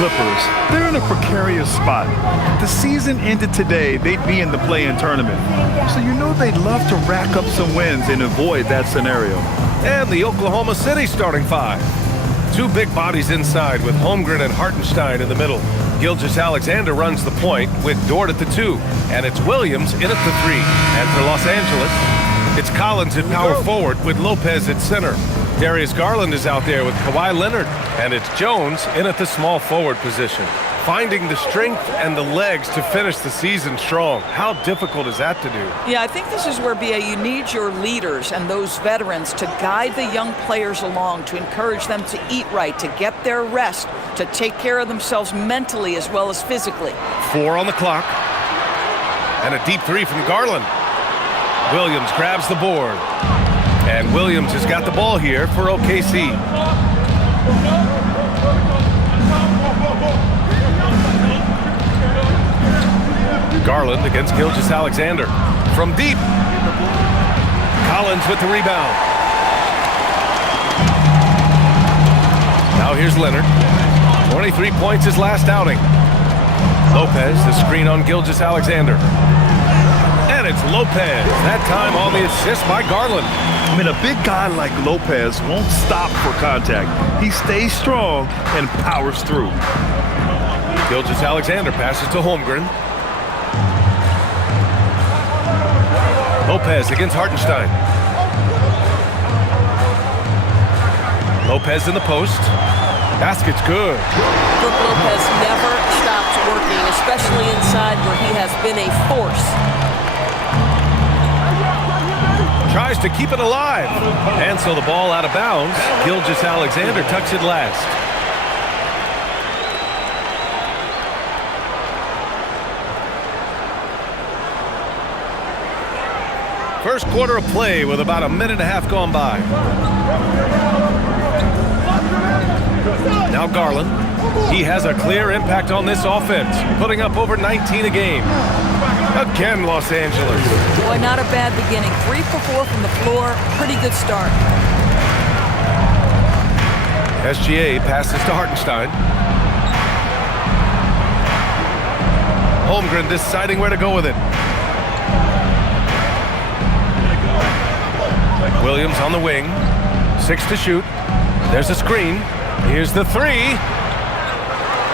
Clippers, they're in a precarious spot. If the season ended today, they'd be in the play-in tournament. So you know they'd love to rack up some wins and avoid that scenario. And the Oklahoma City starting five. Two big bodies inside with Holmgren and Hartenstein in the middle. Gilgeous-Alexander runs the point with Dort at the 2. And it's Williams in at the 3. And for Los Angeles, it's Collins at power forward with Lopez at center. Darius Garland is out there with Kawhi Leonard. And it's Jones in at the small forward position. Finding the strength and the legs to finish the season strong. How difficult is that to do? Yeah, I think this is where, BA, you need your leaders and those veterans to guide the young players along, to encourage them to eat right, to get their rest, to take care of themselves mentally as well as physically. 4 on the clock. And a deep 3 from Garland. Williams grabs the board. And Williams has got the ball here for OKC. Garland against Gilgeous-Alexander. From deep. Collins with the rebound. Now here's Leonard. 23 points his last outing. Lopez, the screen on Gilgeous-Alexander. And it's Lopez. That time on the assist by Garland. I mean, a big guy like Lopez won't stop for contact. He stays strong and powers through. Gilgeous-Alexander passes to Holmgren. Lopez against Hartenstein. Lopez in the post. Basket's good. Brook Lopez never stops working, especially inside where he has been a force. Tries to keep it alive. And so the ball out of bounds. Gilgeous-Alexander tucks it last. First quarter of play with about a minute and a half gone by. Now Garland. He has a clear impact on this offense, putting up over 19 a game. Again, Los Angeles. Boy, not a bad beginning. 3 for 4 from the floor. Pretty good start. SGA passes to Hartenstein. Holmgren deciding where to go with it. Williams on the wing. 6 to shoot. There's a screen. Here's the 3.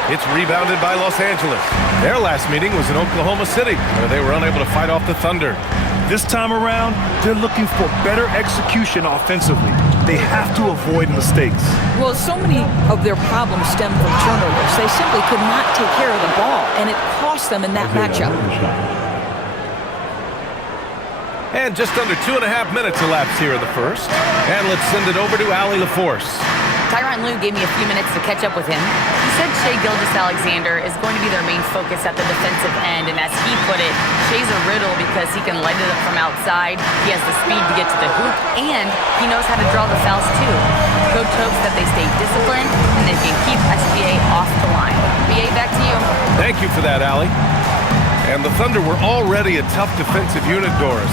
It's rebounded by Los Angeles. Their last meeting was in Oklahoma City, where they were unable to fight off the Thunder. This time around, they're looking for better execution offensively. They have to avoid mistakes. Well, so many of their problems stem from turnovers. They simply could not take care of the ball, and it cost them in that matchup. And just under 2.5 minutes elapsed here in the first. And let's send it over to Allie LaForce. Tyronn Lue gave me a few minutes to catch up with him. He said Shai Gilgeous-Alexander is going to be their main focus at the defensive end, and as he put it, Shai's a riddle because he can light it up from outside, he has the speed to get to the hoop, and he knows how to draw the fouls too. Coach hopes that they stay disciplined and they can keep SGA off the line. BA, back to you. Thank you for that, Allie. And the Thunder were already a tough defensive unit, Doris.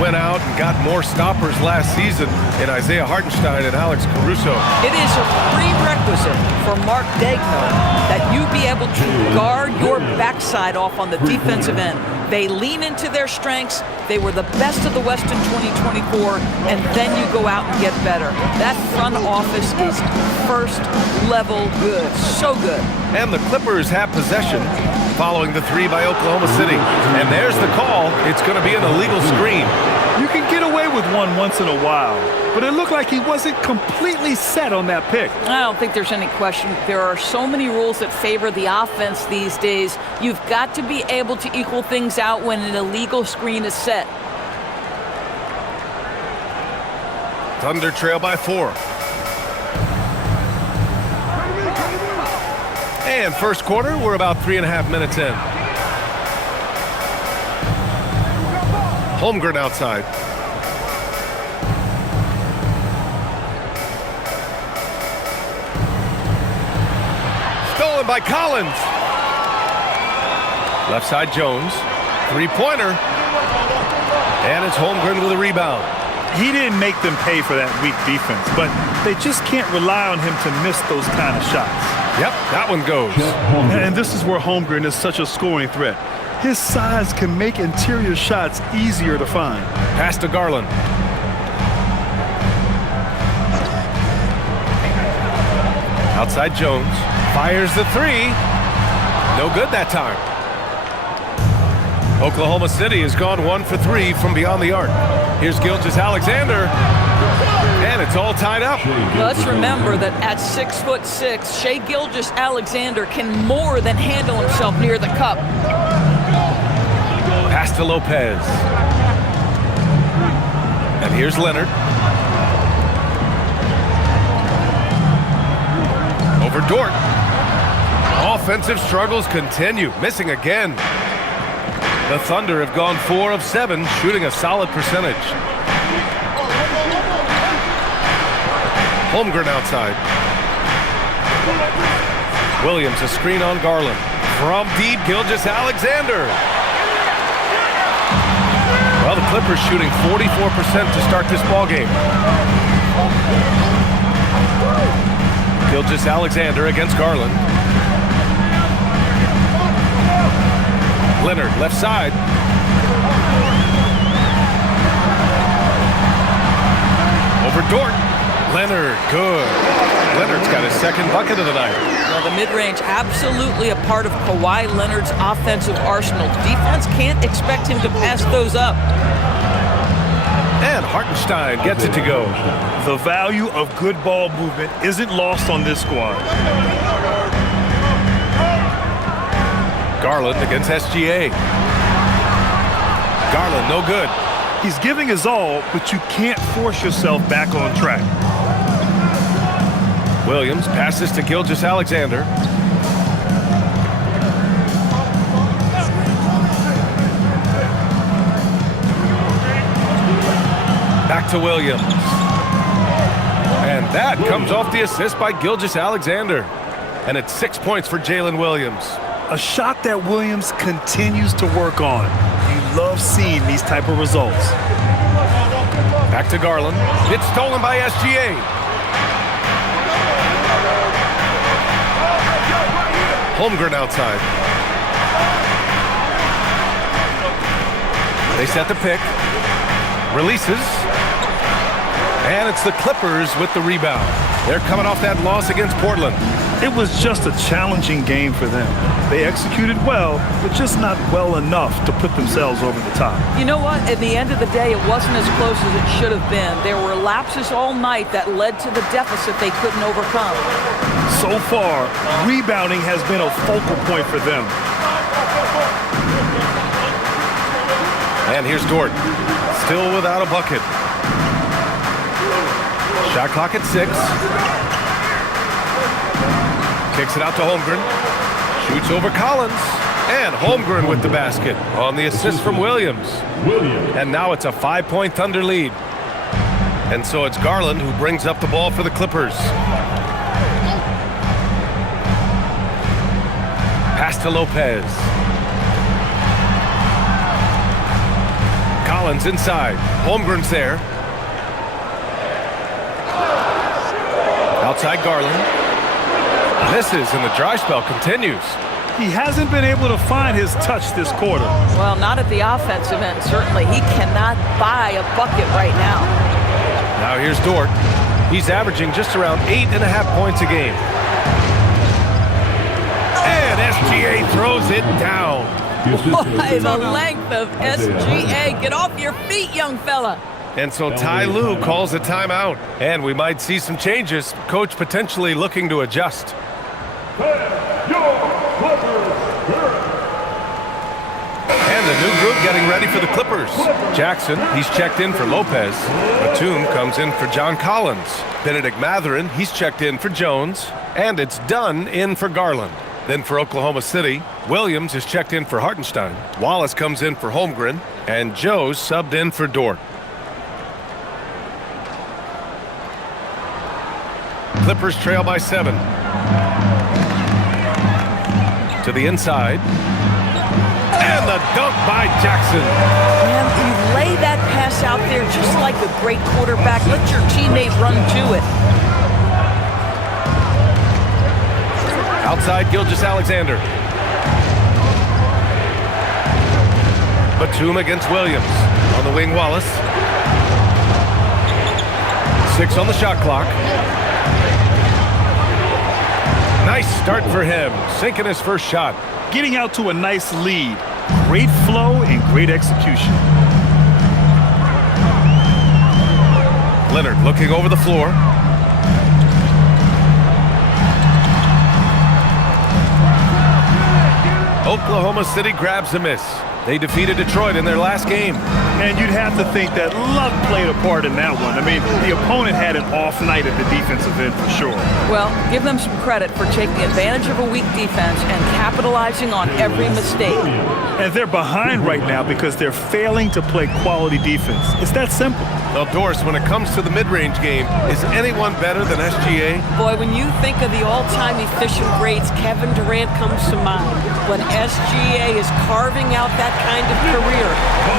Went out and got more stoppers last season in Isaiah Hartenstein and Alex Caruso. It is a prerequisite for Mark Daigneault that you be able to guard your backside off on the defensive end. They lean into their strengths. They were the best of the West in 2024, and then you go out and get better. That front office is first level good, so good. And the Clippers have possession following the 3 by Oklahoma City. And there's the call. It's going to be an illegal screen. You can get away with one once in a while, but it looked like he wasn't completely set on that pick. I don't think there's any question. There are so many rules that favor the offense these days. You've got to be able to equal things out when an illegal screen is set. Thunder trail by 4. And first quarter, we're about 3.5 minutes in. Holmgren outside. Stolen by Collins. Left side Jones. 3-pointer. And it's Holmgren with a rebound. He didn't make them pay for that weak defense, but they just can't rely on him to miss those kind of shots. Yep, that one goes. And this is where Holmgren is such a scoring threat. His size can make interior shots easier to find. Pass to Garland. Outside Jones. Fires the three. No good that time. Oklahoma City has gone 1 for 3 from beyond the arc. Here's Gilgeous-Alexander. And it's all tied up. Let's remember that at 6'6", Shai Gilgeous-Alexander can more than handle himself near the cup. Pass to Lopez. And here's Leonard. Over Dort. Offensive struggles continue. Missing again. The Thunder have gone 4 of 7, shooting a solid percentage. Holmgren outside. Williams a screen on Garland. From deep, Gilgeous-Alexander. Well, the Clippers shooting 44% to start this ball game. Gilgeous-Alexander against Garland. Leonard, left side. Over Dort. Leonard, good. Leonard's got his second bucket of the night. Well, the mid-range absolutely a part of Kawhi Leonard's offensive arsenal. Defense can't expect him to pass those up. And Hartenstein gets it to go. The value of good ball movement isn't lost on this squad. Garland against SGA. Garland, no good. He's giving his all, but you can't force yourself back on track. Williams passes to Gilgeous-Alexander. Back to Williams. And that comes off the assist by Gilgeous-Alexander. And it's 6 points for Jalen Williams. A shot that Williams continues to work on. You love seeing these type of results. Back to Garland. It's stolen by SGA. Holmgren outside. They set the pick. Releases. And it's the Clippers with the rebound. They're coming off that loss against Portland. It was just a challenging game for them. They executed well, but just not well enough to put themselves over the top. You know what? At the end of the day, it wasn't as close as it should have been. There were lapses all night that led to the deficit they couldn't overcome. So far, rebounding has been a focal point for them. And here's Dort, still without a bucket. Shot clock at 6. Kicks it out to Holmgren. Shoots over Collins. And Holmgren with the basket on the assist from Williams. And now it's a 5-point Thunder lead. And so it's Garland who brings up the ball for the Clippers. Pass to Lopez. Collins inside. Holmgren's there. Outside Garland. Misses and the dry spell continues. He hasn't been able to find his touch this quarter. Well, not at the offensive end, certainly. He cannot buy a bucket right now. Now here's Dort. He's averaging just around 8.5 points a game. And SGA throws it down. Why the length of SGA? Get off your feet, young fella. And so Ty Lue calls a timeout. And we might see some changes. Coach potentially looking to adjust. And the new group getting ready for the Clippers. Jackson, he's checked in for Lopez. Batum comes in for John Collins. Benedict Mathurin, he's checked in for Jones. And it's Dunn in for Garland. Then for Oklahoma City, Williams is checked in for Hartenstein. Wallace comes in for Holmgren. And Joe subbed in for Dort. Clippers trail by 7. To the inside. And the dunk by Jackson. Man, you lay that pass out there just like a great quarterback. Let your teammate run to it. Outside Gilgeous-Alexander. Batum against Williams. On the wing, Wallace. 6 on the shot clock. Nice start for him, sinking his first shot. Getting out to a nice lead. Great flow and great execution. Leonard looking over the floor. Oklahoma City grabs a miss. They defeated Detroit in their last game. And you'd have to think that luck played a part in that one. I mean, the opponent had an off night at the defensive end for sure. Well, give them some credit for taking advantage of a weak defense and capitalizing on every mistake. And they're behind right now because they're failing to play quality defense. It's that simple. Well, Doris, when it comes to the mid-range game, is anyone better than SGA? Boy, when you think of the all-time efficient greats, Kevin Durant comes to mind. When SGA is carving out that kind of career,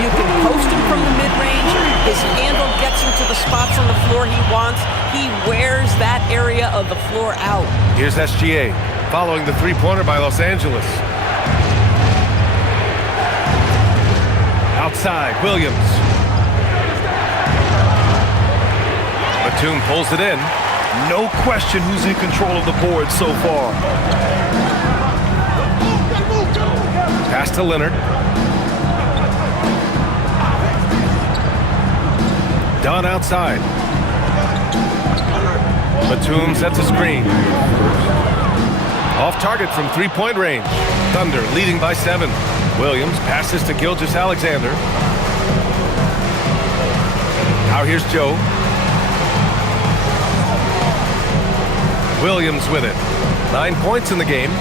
you can post him from the mid-range. His handle gets him to the spots on the floor he wants. He wears that area of the floor out. Here's SGA, following the three-pointer by Los Angeles. Outside, Williams. Batum pulls it in. No question who's in control of the board so far. Pass to Leonard. Dunn outside. Batum sets a screen. Off target from three-point range. Thunder leading by 7. Williams passes to Gilgeous-Alexander. Now here's Joe. Williams with it. 9 points in the game.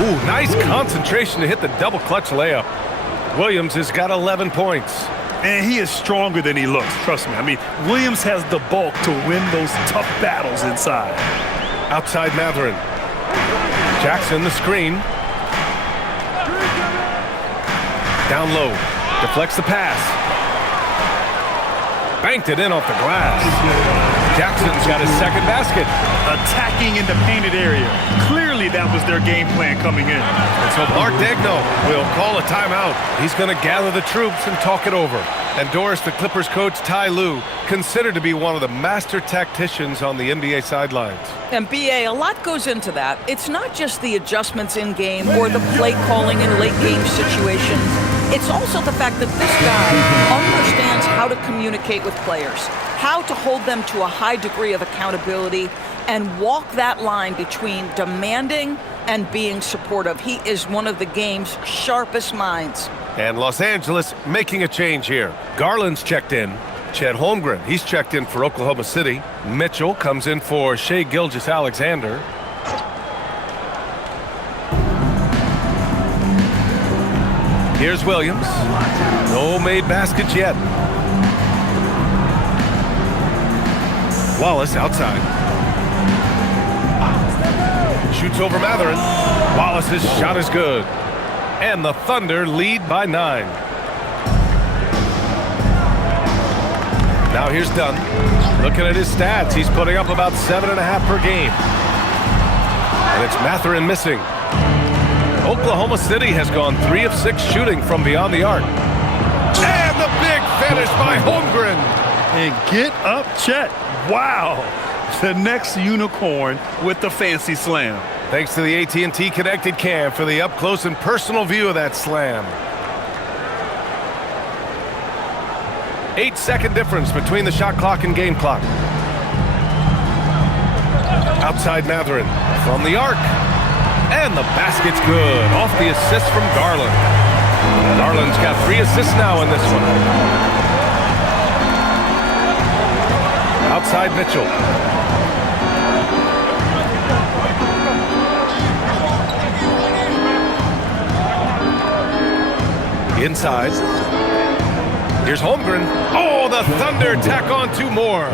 Ooh, nice concentration to hit the double clutch layup. Williams has got 11 points. And he is stronger than he looks, trust me. I mean, Williams has the bulk to win those tough battles inside. Outside Mathurin. Jackson the screen. Down low. Deflects the pass. Banked it in off the glass. Jackson's got his second basket. Attacking in the painted area. Clearly that was their game plan coming in. And so Mark Daigneault will call a timeout. He's going to gather the troops and talk it over. And Doris, the Clippers coach Ty Lue, considered to be one of the master tacticians on the NBA sidelines. And B.A., a lot goes into that. It's not just the adjustments in game or the play calling in late game situations. It's also the fact that this guy understands how to communicate with players, how to hold them to a high degree of accountability, and walk that line between demanding and being supportive. He is one of the game's sharpest minds. And Los Angeles making a change here. Garland's checked in. Chet Holmgren, he's checked in for Oklahoma City. Mitchell comes in for Shai Gilgeous-Alexander. Here's Williams. No made baskets yet. Wallace outside. Shoots over Mathurin. Wallace's shot is good. And the Thunder lead by 9. Now here's Dunn. Looking at his stats, he's putting up about 7.5 per game. And it's Mathurin missing. Oklahoma City has gone 3 of 6 shooting from beyond the arc. And the big finish by Holmgren. And get up, Chet. Wow. The next unicorn with the fancy slam. Thanks to the AT&T Connected Cam for the up-close and personal view of that slam. 8-second difference between the shot clock and game clock. Outside Mathurin from the arc. And the basket's good off the assist from Garland. Garland's got 3 assists now in this one. Outside Mitchell. Inside. Here's Holmgren. Oh, the Thunder tack on 2 more.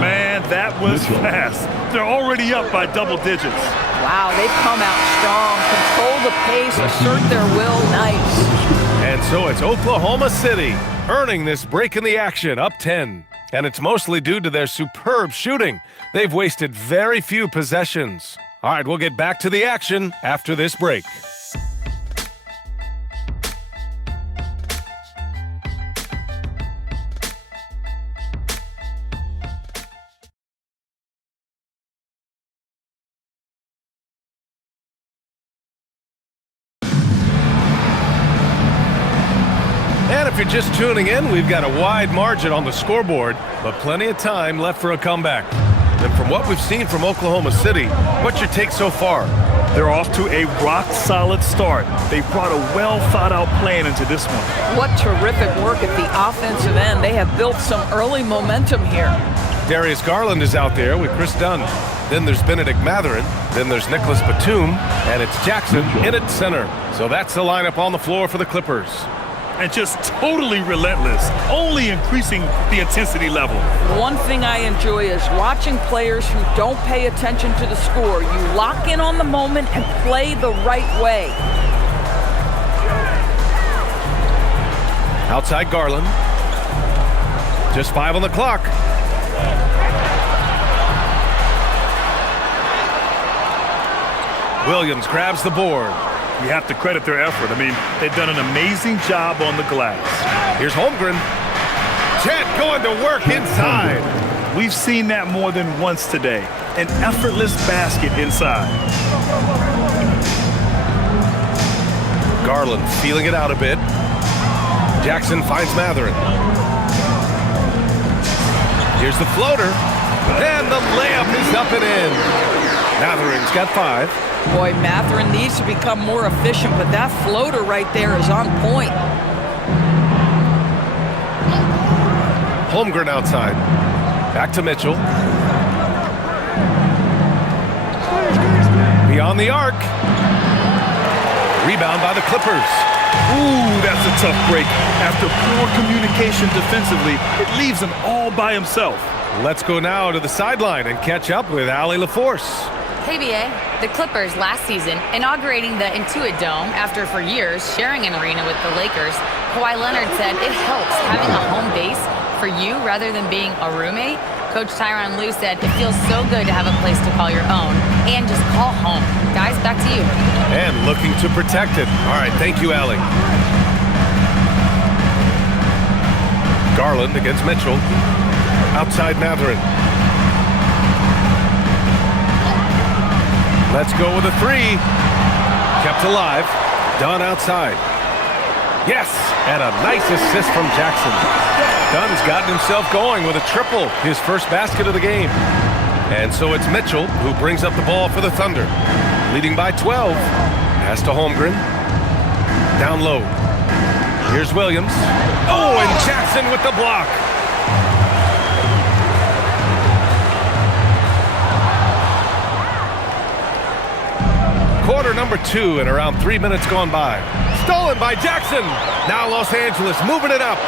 Man, that was fast. They're already up by double digits. Wow, they've come out strong, control the pace, assert their will, nice. And So it's Oklahoma City earning this break in the action, up 10. And it's mostly due to their superb shooting. They've wasted very few possessions. All right, we'll get back to the action after this break. And if you're just tuning in, we've got a wide margin on the scoreboard, but plenty of time left for a comeback. And from what we've seen from Oklahoma City, what's your take so far? They're off to a rock-solid start. They brought a well-thought-out plan into this one. What terrific work at the offensive end. They have built some early momentum here. Darius Garland is out there with Chris Dunn. Then there's Benedict Mathurin. Then there's Nicholas Batum. And it's Jackson in at center. So that's the lineup on the floor for the Clippers. And just totally relentless, only increasing the intensity level. One thing I enjoy is watching players who don't pay attention to the score. You lock in on the moment and play the right way. Outside Garland. Just 5 on the clock. Williams grabs the board. You have to credit their effort. I mean, they've done an amazing job on the glass. Here's Holmgren. Chet going to work inside. We've seen that more than once today. An effortless basket inside. Garland feeling it out a bit. Jackson finds Mathurin. Here's the floater. And the layup is up and in. Mathurin's got 5. Boy, Mathurin needs to become more efficient, but that floater right there is on point. Holmgren outside. Back to Mitchell. Beyond the arc. Rebound by the Clippers. Ooh, that's a tough break. After poor communication defensively, it leaves him all by himself. Let's go now to the sideline and catch up with Allie LaForce. Hey, BA. The Clippers last season, inaugurating the Intuit Dome after for years sharing an arena with the Lakers, Kawhi Leonard said it helps having a home base for you rather than being a roommate. Coach Tyronn Lue said it feels so good to have a place to call your own and just call home. Guys, back to you. And looking to protect it. All right, thank you, Allie. Garland against Mitchell. Outside Mathurin. Let's go with a 3. Kept alive. Dunn outside. Yes, and a nice assist from Jackson. Dunn's gotten himself going with a triple, his first basket of the game. And so it's Mitchell who brings up the ball for the Thunder. Leading by 12. Pass to Holmgren. Down low. Here's Williams. Oh, and Jackson with the block. Quarter number 2 and around 3 minutes gone by. Stolen by Jackson. Now Los Angeles moving it up.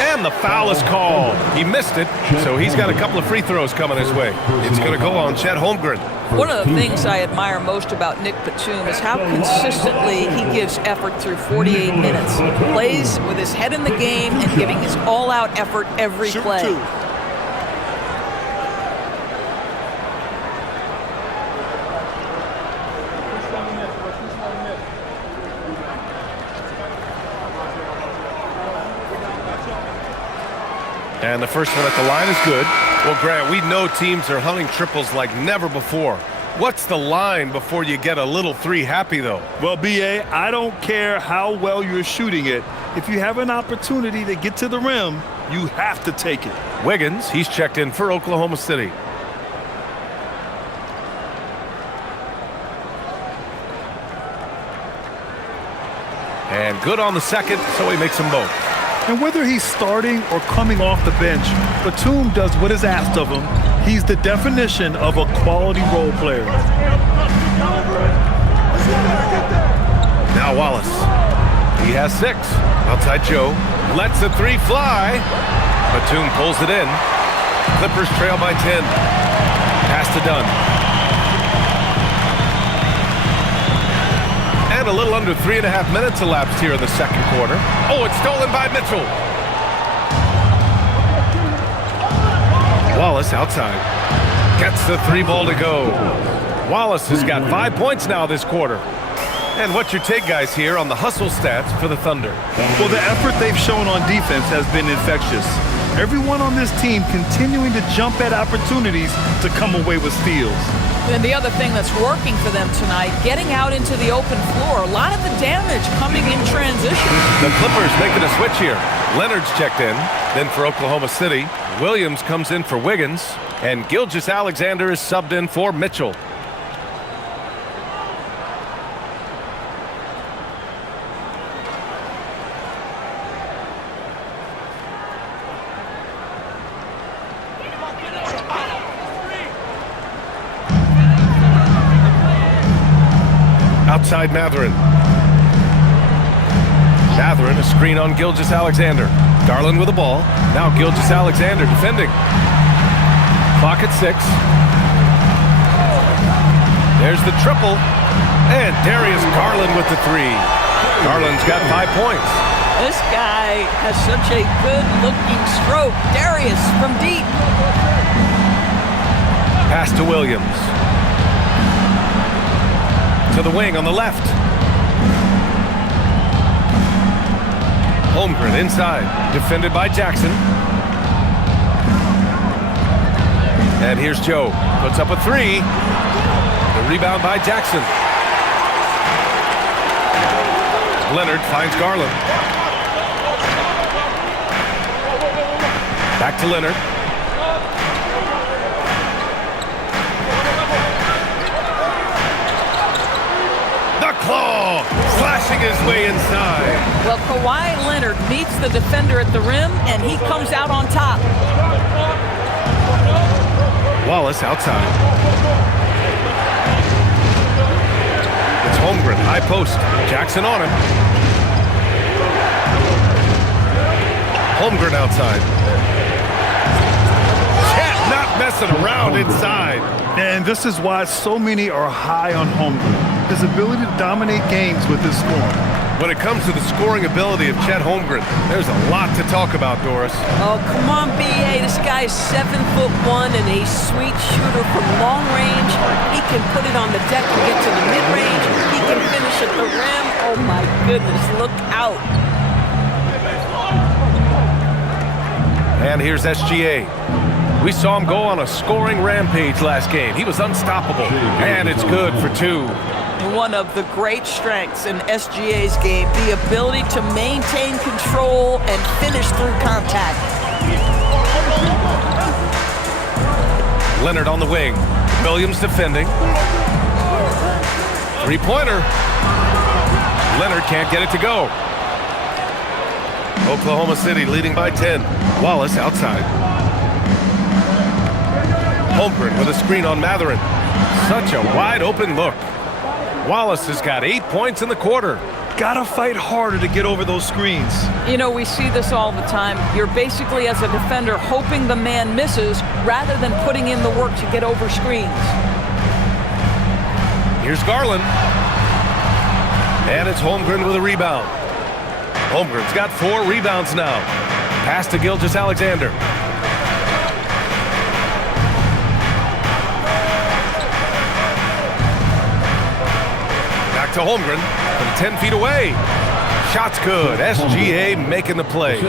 And the foul is called. He missed it, so he's got a couple of free throws coming his way. It's going to go on Chet Holmgren. One of the things I admire most about Nick Batum is how consistently he gives effort through 48 minutes. He plays with his head in the game and giving his all-out effort every play. And the first one at the line is good. Well, Grant, we know teams are hunting triples like never before. What's the line before you get a little 3 happy, though? Well, B.A., I don't care how well you're shooting it. If you have an opportunity to get to the rim, you have to take it. Wiggins, he's checked in for Oklahoma City. And good on the second, so he makes them both. And whether he's starting or coming off the bench, Batum does what is asked of him. He's the definition of a quality role player. Now Wallace. He has 6. Outside Joe. Lets the 3 fly. Batum pulls it in. Clippers trail by 10. Pass to Dunn. And a little under 3.5 minutes elapsed here in the second quarter. Oh, it's stolen by Mitchell. Wallace outside. Gets the 3 ball to go. Wallace has got 5 points now this quarter. And what's your take, guys, here on the hustle stats for the Thunder? Well, the effort they've shown on defense has been infectious. Everyone on this team continuing to jump at opportunities to come away with steals. And the other thing that's working for them tonight, getting out into the open floor. A lot of the damage coming in transition. The Clippers making a switch here. Leonard's checked in. Then for Oklahoma City, Williams comes in for Wiggins. And Gilgeous-Alexander is subbed in for Mitchell. Outside Mathurin. Mathurin, a screen on Gilgeous-Alexander. Garland with the ball. Now Gilgeous-Alexander defending. Clock at 6. There's the triple. And Darius Garland with the 3. Garland's got 5 points. This guy has such a good-looking stroke. Darius from deep. Pass to Williams. To the wing on the left. Holmgren inside. Defended by Jackson. And here's Joe. Puts up a 3. The rebound by Jackson. Leonard finds Garland. Back to Leonard. Claw slashing his way inside. Well, Kawhi Leonard meets the defender at the rim, and he comes out on top. Wallace outside. It's Holmgren, high post. Jackson on him. Holmgren outside. Chet not messing around inside. And this is why so many are high on Holmgren. His ability to dominate games with his scoring. When it comes to the scoring ability of Chet Holmgren, there's a lot to talk about, Doris. Oh, come on, B.A. This guy is 7'1" and a sweet shooter from long range. He can put it on the deck and get to the mid-range. He can finish at the rim. Oh, my goodness, look out. And here's SGA. We saw him go on a scoring rampage last game. He was unstoppable. And it's good for 2. One of the great strengths in SGA's game, the ability to maintain control and finish through contact. Leonard on the wing. Williams defending. 3-pointer. Leonard can't get it to go. Oklahoma City leading by 10. Wallace outside. Holmgren with a screen on Mathurin. Such a wide open look. Wallace has got 8 points in the quarter. Gotta fight harder to get over those screens. You know, we see this all the time. You're basically, as a defender, hoping the man misses rather than putting in the work to get over screens. Here's Garland. And it's Holmgren with a rebound. Holmgren's got 4 rebounds now. Pass to Gilgeous-Alexander. Back to Holmgren from 10 feet away. Shot's good. SGA making the play.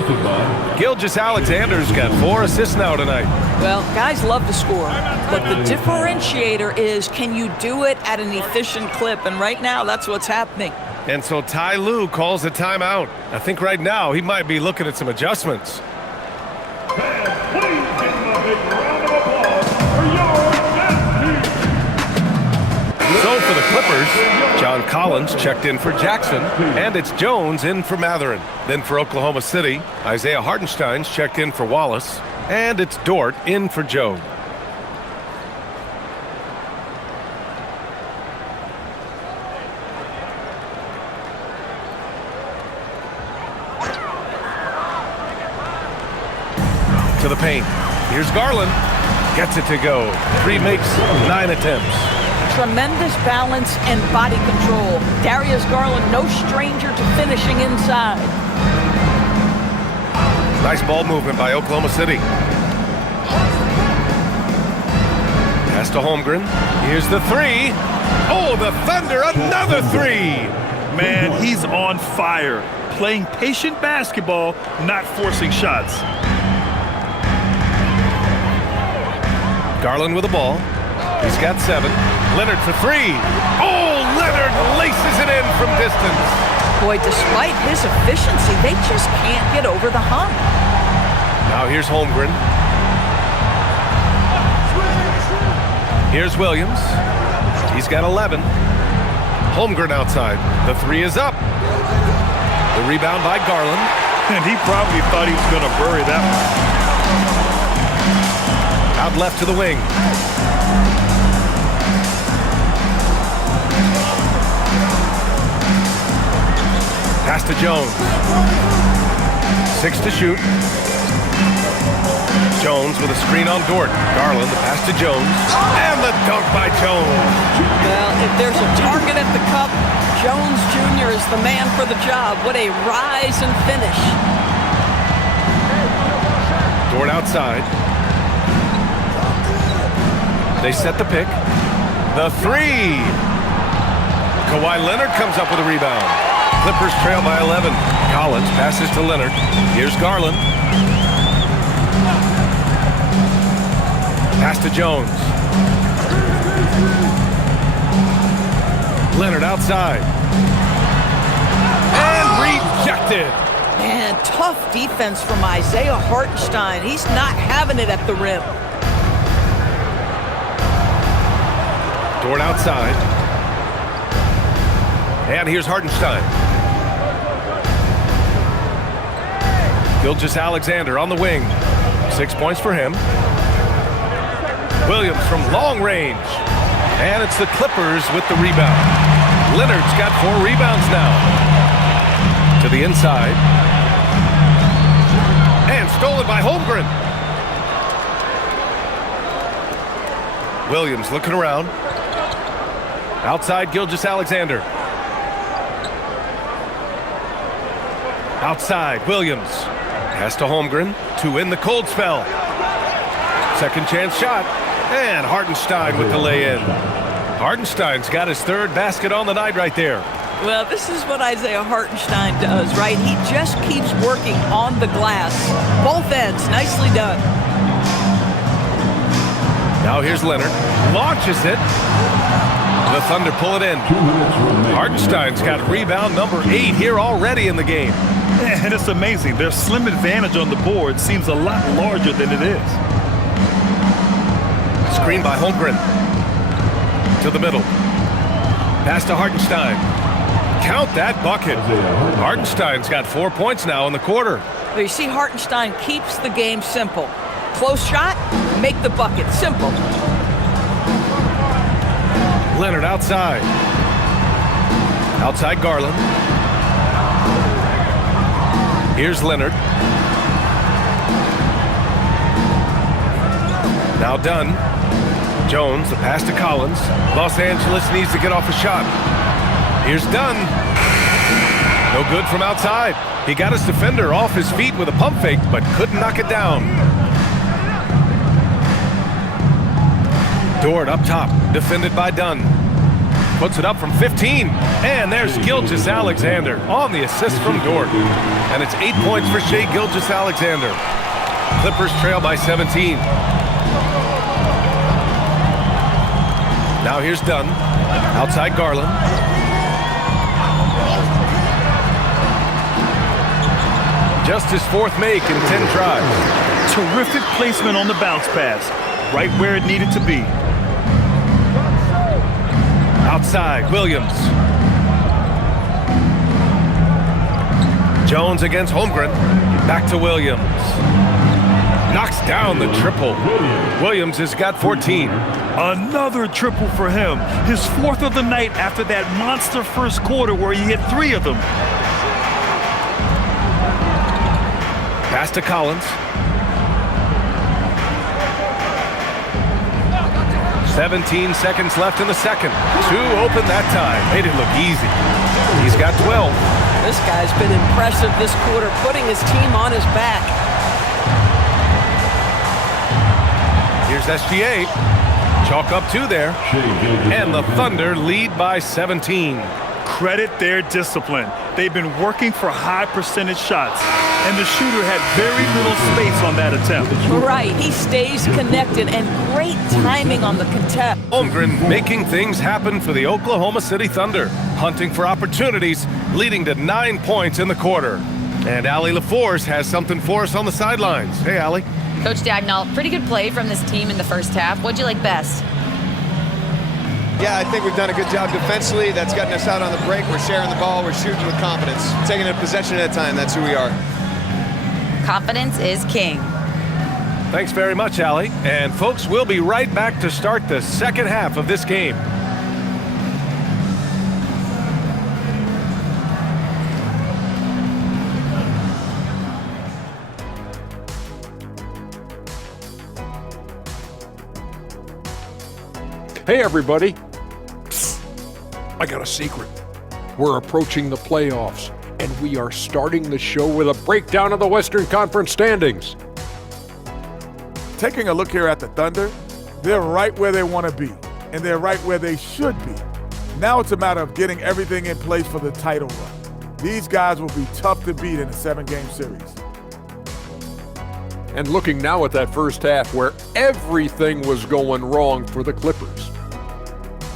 Gilgeous-Alexander's got 4 assists now tonight. Well, guys love to score, but the differentiator is, can you do it at an efficient clip? And right now, that's what's happening. And so Ty Lue calls a timeout. I think right now he might be looking at some adjustments. So for the Clippers, John Collins checked in for Jackson, and it's Jones in for Mathurin. Then for Oklahoma City, Isaiah Hartenstein's checked in for Wallace, and it's Dort in for Joe. To the paint. Here's Garland. Gets it to go. 3 makes, 9 attempts. Tremendous balance and body control. Darius Garland, no stranger to finishing inside. Nice ball movement by Oklahoma City. Pass to Holmgren. Here's the three. Oh, the Thunder, another three. Man, he's on fire. Playing patient basketball, not forcing shots. Garland with the ball. He's got 7. Leonard for 3. Oh, Leonard laces it in from distance. Boy, despite his efficiency, they just can't get over the hump. Now here's Holmgren. Here's Williams. He's got 11. Holmgren outside. The 3 is up. The rebound by Garland. And he probably thought he was going to bury that one. Out left to the wing. Pass to Jones. 6 to shoot. Jones with a screen on Dort. Garland, the pass to Jones. And the dunk by Jones. Well, if there's a target at the cup, Jones Jr. is the man for the job. What a rise and finish. Dort outside. They set the pick. The 3. Kawhi Leonard comes up with a rebound. Clippers trail by 11. Collins passes to Leonard. Here's Garland. Pass to Jones. Leonard outside. And rejected. Man, tough defense from Isaiah Hartenstein. He's not having it at the rim. Dort outside. And here's Hartenstein. Gilgeous-Alexander on the wing. 6 points for him. Williams from long range. And it's the Clippers with the rebound. Leonard's got 4 rebounds now. To the inside. And stolen by Holmgren. Williams looking around. Outside Gilgeous-Alexander. Outside Williams. Pass to Holmgren to end the cold spell. Second chance shot. And Hartenstein with the lay-in. Hartenstein's got his 3rd basket on the night right there. Well, this is what Isaiah Hartenstein does, right? He just keeps working on the glass. Both ends, nicely done. Now here's Leonard. Launches it. The Thunder pull it in. Hartenstein's got rebound number 8 here already in the game. And it's amazing. Their slim advantage on the board seems a lot larger than it is. Screen by Holmgren. To the middle. Pass to Hartenstein. Count that bucket. Hartenstein's got 4 points now in the quarter. Well, you see, Hartenstein keeps the game simple. Close shot, make the bucket. Simple. Leonard outside. Outside Garland. Here's Leonard. Now Dunn. Jones, the pass to Collins. Los Angeles needs to get off a shot. Here's Dunn. No good from outside. He got his defender off his feet with a pump fake, but couldn't knock it down. Dort up top, defended by Dunn. Puts it up from 15. And there's Gilgeous-Alexander on the assist from Dort. And it's 8 points for Shai Gilgeous-Alexander. Clippers trail by 17. Now here's Dunn. Outside Garland. Just his 4th make in 10 tries. Terrific placement on the bounce pass. Right where it needed to be. Outside, Williams. Jones against Holmgren. Back to Williams. Knocks down the triple. Williams has got 14. Another triple for him. His 4th of the night after that monster first quarter where he hit 3 of them. Pass to Collins. 17 seconds left in the second. 2 open that time. Made it look easy. He's got 12. This guy's been impressive this quarter, putting his team on his back. Here's SGA. Chalk up 2 there. And the Thunder lead by 17. Credit their discipline. They've been working for high percentage shots, and the shooter had very little space on that attempt. Right, he stays connected, and great timing on the contest. Holmgren making things happen for the Oklahoma City Thunder, hunting for opportunities, leading to 9 points in the quarter. And Allie LaForce has something for us on the sidelines. Hey, Allie. Coach Dagnall, pretty good play from this team in the first half. What'd you like best? Yeah, I think we've done a good job defensively. That's gotten us out on the break. We're sharing the ball. We're shooting with confidence. Taking a possession at a time. That's who we are. Confidence is king. Thanks very much, Allie. And folks, we'll be right back to start the second half of this game. Hey everybody, psst, I got a secret. We're approaching the playoffs, and we are starting the show with a breakdown of the Western Conference standings. Taking a look here at the Thunder, they're right where they want to be, and they're right where they should be. Now it's a matter of getting everything in place for the title run. These guys will be tough to beat in a 7-game series. And looking now at that first half where everything was going wrong for the Clippers.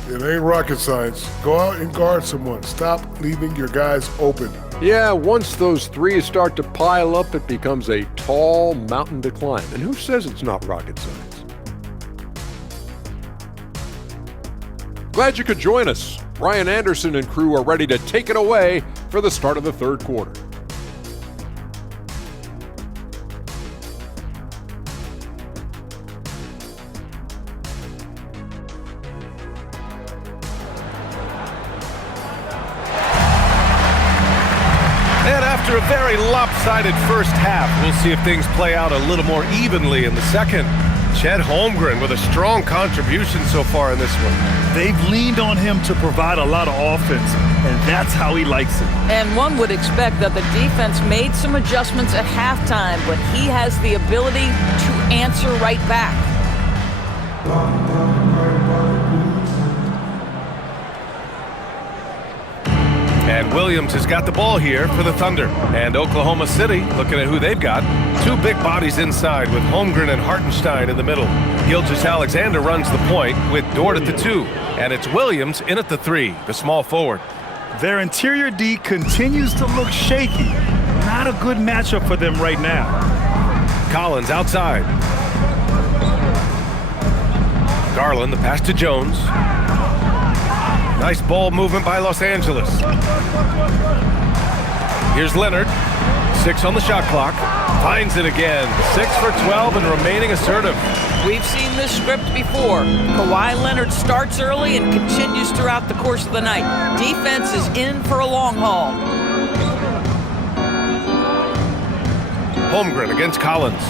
It ain't rocket science. Go out and guard someone. Stop leaving your guys open. Yeah, once those threes start to pile up, it becomes a tall mountain to climb. And who says it's not rocket science? Glad you could join us. Ryan Anderson and crew are ready to take it away for the start of the third quarter. After a very lopsided first half, we'll see if things play out a little more evenly in the second. Chet Holmgren with a strong contribution so far in this one. They've leaned on him to provide a lot of offense, and that's how he likes it. And one would expect that the defense made some adjustments at halftime, but he has the ability to answer right back. And Williams has got the ball here for the Thunder. And Oklahoma City, looking at who they've got, 2 big bodies inside with Holmgren and Hartenstein in the middle. Gilgeous-Alexander runs the point with Dort at the 2. And it's Williams in at the 3, the small forward. Their interior D continues to look shaky. Not a good matchup for them right now. Collins outside. Garland, the pass to Jones. Nice ball movement by Los Angeles. Here's Leonard. 6 on the shot clock. Finds it again. 6 for 12 and remaining assertive. We've seen this script before. Kawhi Leonard starts early and continues throughout the course of the night. Defense is in for a long haul. Holmgren against Collins.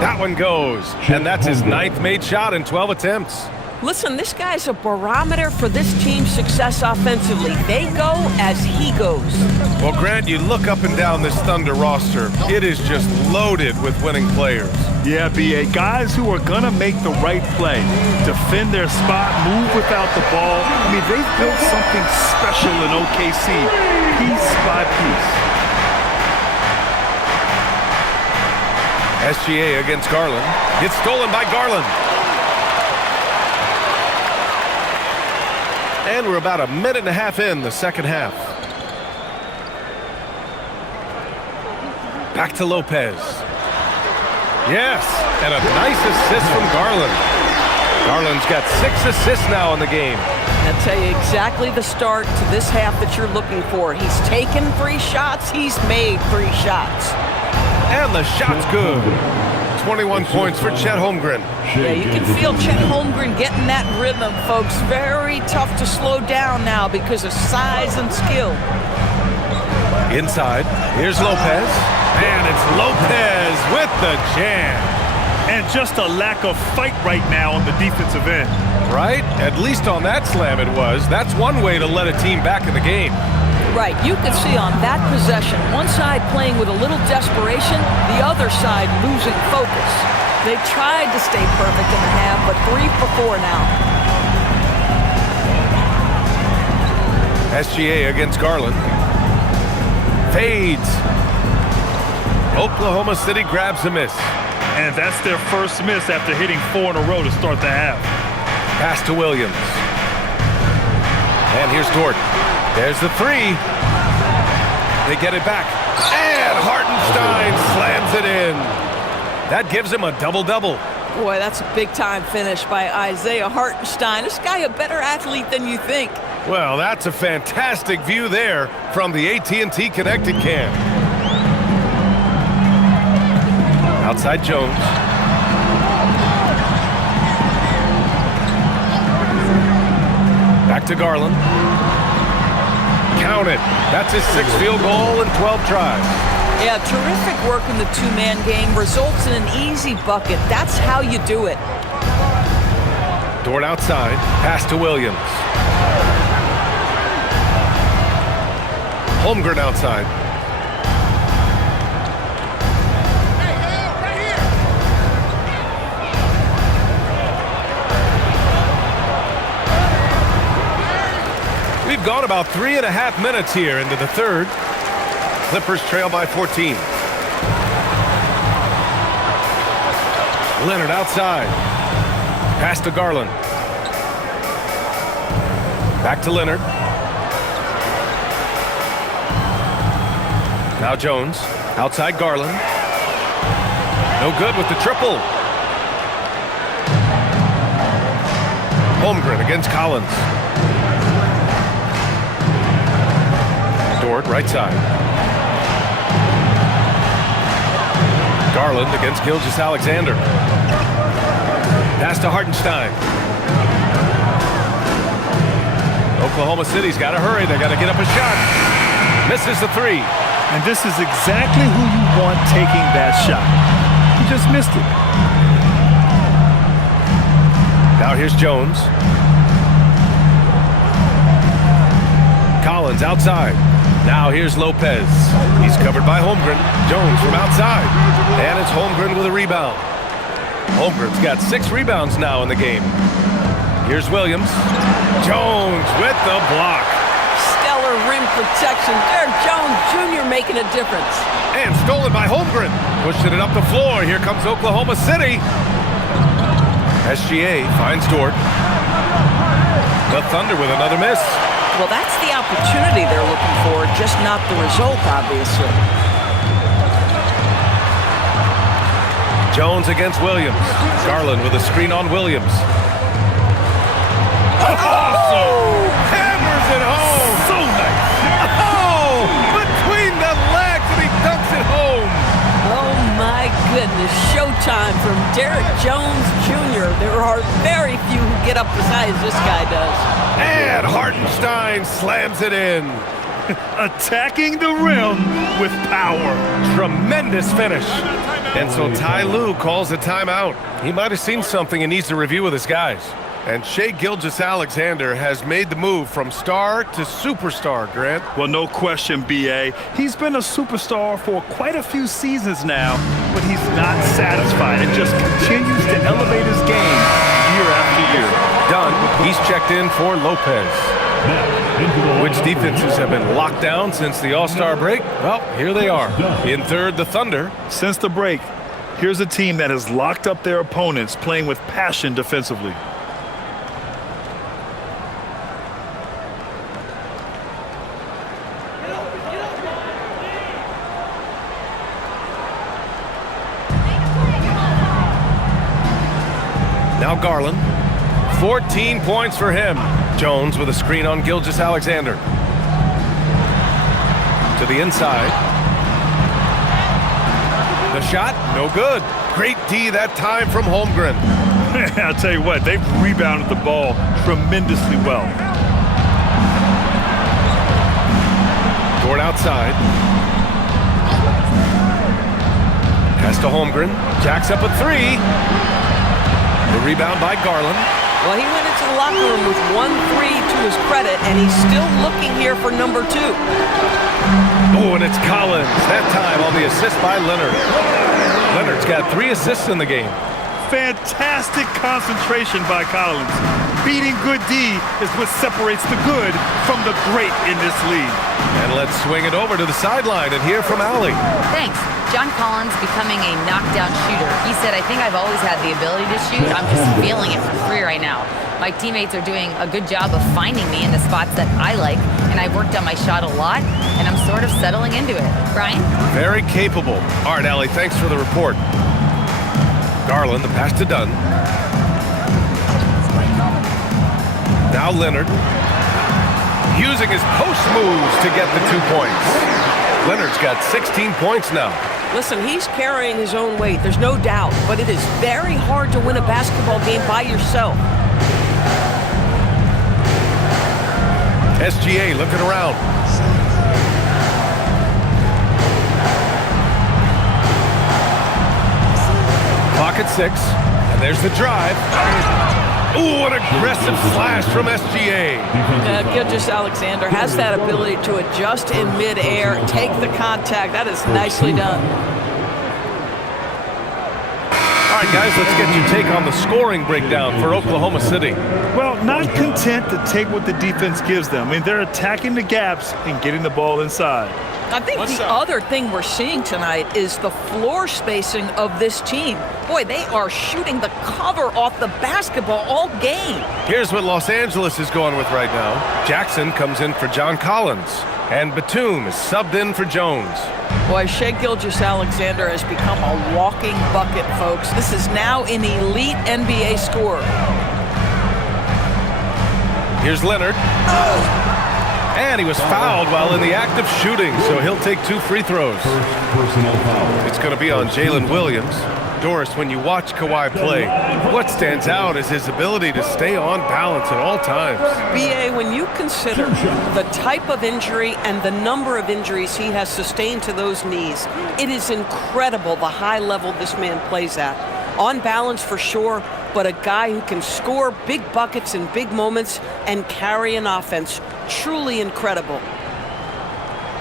That one goes. And that's his 9th made shot in 12 attempts. Listen, this guy's a barometer for this team's success offensively. They go as he goes. Well, Grant, you look up and down this Thunder roster. It is just loaded with winning players. Yeah, B.A. Guys who are going to make the right play, defend their spot, move without the ball. I mean, they've built something special in OKC, piece by piece. SGA against Garland. Gets stolen by Garland. And we're about a minute and a half in the second half. Back to Lopez. Yes, and a nice assist from Garland. Garland's got 6 assists now in the game. I'll tell you exactly the start to this half that you're looking for. He's taken 3 shots. He's made 3 shots. And the shot's good. 21 points for Chet Holmgren. Yeah, you can feel Chet Holmgren getting that rhythm, folks. Very tough to slow down now because of size and skill. Inside, here's Lopez. And it's Lopez with the jam. And just a lack of fight right now on the defensive end. Right? At least on that slam it was. That's one way to let a team back in the game. Right, you can see on that possession, one side playing with a little desperation, the other side losing focus. They tried to stay perfect in the half, but 3 for 4 now. SGA against Garland. Fades. Oklahoma City grabs a miss. And that's their first miss after hitting 4 in a row to start the half. Pass to Williams. And here's Dort. There's the 3. They get it back. And Hartenstein slams it in. That gives him a double-double. Boy, that's a big-time finish by Isaiah Hartenstein. This guy a better athlete than you think. Well, that's a fantastic view there from the AT&T Connected Cam. Outside Jones. Back to Garland. Count it. That's his 6th field goal in 12 tries. Yeah, terrific work in the two-man game. Results in an easy bucket. That's how you do it. Dort outside. Pass to Williams. Holmgren outside. We've gone about 3.5 minutes here into the third. Clippers trail by 14. Leonard outside. Pass to Garland. Back to Leonard. Now Jones. Outside Garland. No good with the triple. Holmgren against Collins. Dort, right side. Garland against Gilgeous-Alexander. Pass to Hartenstein. Oklahoma City's got to hurry. They got to get up a shot. Misses the 3. And this is exactly who you want taking that shot. He just missed it. Now here's Jones. Collins outside. Now here's Lopez. He's covered by Holmgren. Jones from outside. And it's Holmgren with a rebound. Holmgren's got 6 rebounds now in the game. Here's Williams. Jones with the block. Stellar rim protection. Derek Jones Jr. making a difference. And stolen by Holmgren. Pushing it up the floor. Here comes Oklahoma City. SGA finds Dort. The Thunder with another miss. Well, that's the opportunity they're looking for, just not the result, obviously. Jones against Williams. Garland with a screen on Williams. Oh! Hammers it home! So nice. Oh! Between the legs, and he dunks it home! Oh, my goodness. Showtime from Derek Jones Jr. There are very few who get up as high as this guy does. And Hartenstein slams it in. Attacking the rim with power. Tremendous finish. And so Ty Lue calls a timeout. He might have seen something and needs to review with his guys. And Shai Gilgeous-Alexander has made the move from star to superstar, Grant. Well, no question, B.A. He's been a superstar for quite a few seasons now, but he's not satisfied and just continues to elevate his game year after year. Done. He's checked in for Lopez. Which defenses have been locked down since the All-Star break? Well, here they are. In third, the Thunder. Since the break, here's a team that has locked up their opponents, playing with passion defensively. Now Garland. 14 points for him. Jones with a screen on Gilgeous-Alexander. To the inside. The shot, no good. Great D that time from Holmgren. I'll tell you what, they've rebounded the ball tremendously well. Dort outside. Pass to Holmgren. Jacks up a three. The rebound by Garland. Well, he went into the locker room with 1-3 to his credit, and he's still looking here for number 2. Oh, and it's Collins. That time on the assist by Leonard. Leonard's got 3 assists in the game. Fantastic concentration by Collins. Beating good D is what separates the good from the great in this league. And let's swing it over to the sideline and hear from Allie. Thanks. John Collins becoming a knockdown shooter. He said, I think I've always had the ability to shoot. I'm just feeling it for free right now. My teammates are doing a good job of finding me in the spots that I like, and I've worked on my shot a lot, and I'm sort of settling into it. Brian? Very capable. All right, Allie, thanks for the report. Garland, the pass to Dunn. Now Leonard. Using his post moves to get the 2 points. Leonard's got 16 points now. Listen, he's carrying his own weight, there's no doubt, but it is very hard to win a basketball game by yourself. SGA looking around. Clock at 6, and there's the drive. Ooh, an aggressive slash from SGA. Gilgeous-Alexander has that ability to adjust in midair, take the contact. That is nicely done. All right, guys, let's get your take on the scoring breakdown for Oklahoma City. Well, not content to take what the defense gives them. I mean, they're attacking the gaps and getting the ball inside. I think the other thing we're seeing tonight is the floor spacing of this team. Boy, they are shooting the cover off the basketball all game. Here's what Los Angeles is going with right now. Jackson comes in for John Collins, and Batum is subbed in for Jones. Boy, Shai Gilgeous-Alexander has become a walking bucket, folks. This is now an elite NBA scorer. Here's Leonard. And he was fouled while in the act of shooting, so he'll take 2 free throws. It's going to be on Jalen Williams. Doris, when you watch Kawhi play, what stands out is his ability to stay on balance at all times. B.A., when you consider the type of injury and the number of injuries he has sustained to those knees, it is incredible the high level this man plays at. On balance for sure, but a guy who can score big buckets in big moments and carry an offense. Truly incredible.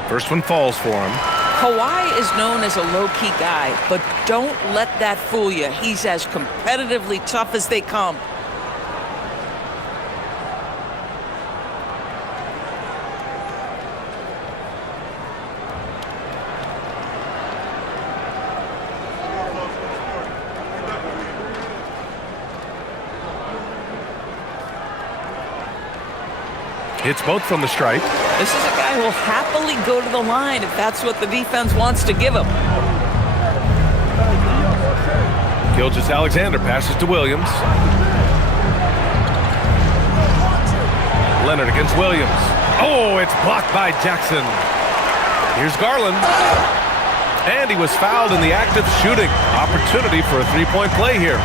First one falls for him. Kawhi is known as a low-key guy, but don't let that fool you. He's as competitively tough as they come. Hits both from the stripe. This is a guy who will happily go to the line if that's what the defense wants to give him. Gilgeous-Alexander passes to Williams. Leonard against Williams. Oh, it's blocked by Jackson. Here's Garland. And he was fouled in the act of shooting. Opportunity for a 3-point play here.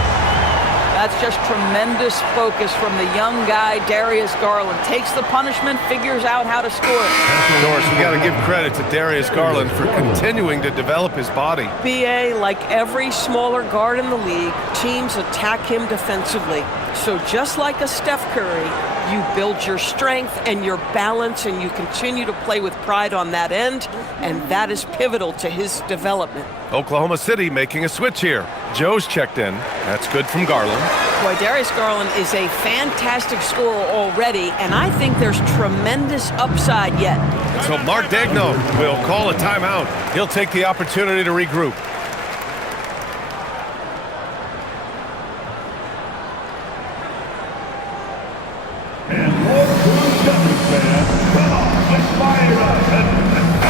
That's just tremendous focus from the young guy, Darius Garland. Takes the punishment, figures out how to score it. Norris, we got to give credit to Darius Garland for continuing to develop his body. B.A., like every smaller guard in the league, teams attack him defensively. So just like a Steph Curry, you build your strength and your balance, and you continue to play with pride on that end, and that is pivotal to his development. Oklahoma City making a switch here. Joe's checked in. That's good from Garland. Boy, Darius Garland is a fantastic scorer already, and I think there's tremendous upside yet. So Mark Daigneault will call a timeout. He'll take the opportunity to regroup.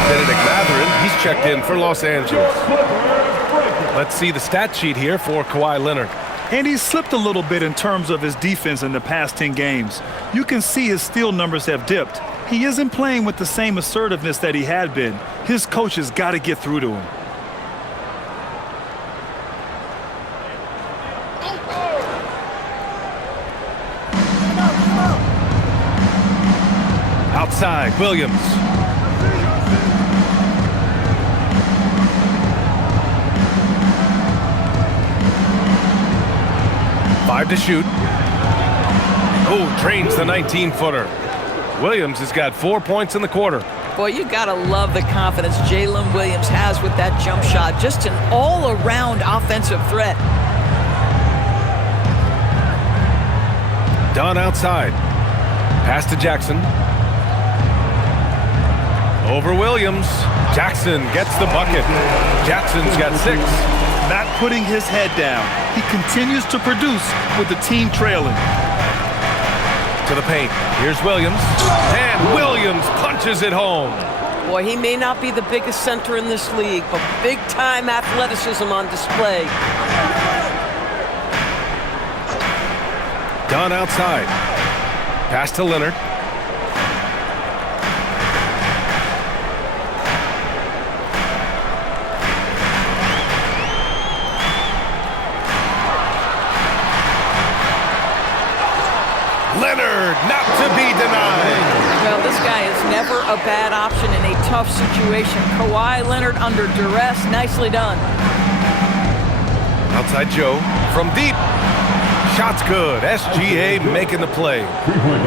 Benedict Mathurin, he's checked in for Los Angeles. Let's see the stat sheet here for Kawhi Leonard. And he's slipped a little bit in terms of his defense in the past 10 games. You can see his steal numbers have dipped. He isn't playing with the same assertiveness that he had been. His coach has got to get through to him. Outside, Williams. to shoot. Oh, drains the 19-footer. Williams has got 4 points in the quarter. Boy, you gotta love the confidence Jalen Williams has with that jump shot. Just an all-around offensive threat. Dunn outside. Pass to Jackson. Over Williams. Jackson gets the bucket. Jackson's got 6. Not putting his head down. He continues to produce with the team trailing. To the paint. Here's Williams. And Williams punches it home. Boy, he may not be the biggest center in this league, but big-time athleticism on display. Dunn outside. Pass to Leonard. Leonard, not to be denied. Well, this guy is never a bad option in a tough situation. Kawhi Leonard under duress. Nicely done. Outside Joe from deep. Shot's good. SGA making the play.